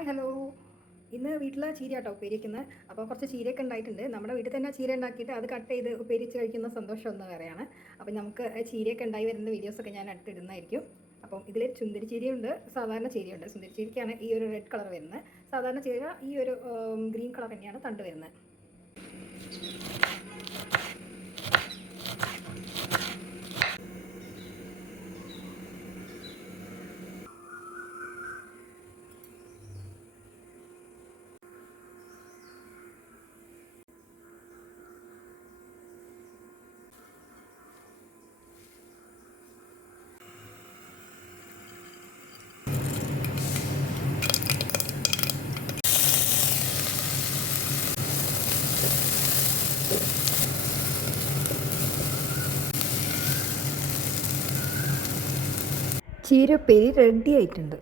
Hi hello. ഇന്ന് വീട്ടിലെ ചീരയാട്ടോ ഉപ്പേരിക്കുന്നത്. അപ്പോൾ കുറച്ച് ചീരയൊക്കെ ഉണ്ടായിട്ടുണ്ട്. നമ്മുടെ വീട്ടിൽ തന്നെ ചീര ഉണ്ടാക്കിയിട്ട് അത് കട്ട് ചെയ്ത് ഉപ്പേരിച്ച് കഴിക്കുന്ന സന്തോഷം ഒന്ന് വേറെയാണ്. അപ്പം നമുക്ക് ചീരയൊക്കെ ഉണ്ടായി വരുന്ന വീഡിയോസൊക്കെ ഞാൻ അടുത്തിടുന്നതായിരിക്കും. അപ്പം ഇതിൽ ചുന്തിരി ചീരയുണ്ട്, സാധാരണ ചീരയുണ്ട്. സുന്ദരി ചീരയ്ക്കാണ് ഈ ഒരു റെഡ് കളർ വരുന്നത്. സാധാരണ ചീര ഈ ഒരു ഗ്രീൻ കളർ തന്നെയാണ് തണ്ട് വരുന്നത്. ചീര ഉപ്പേരി റെഡി ആയിട്ടുണ്ട്.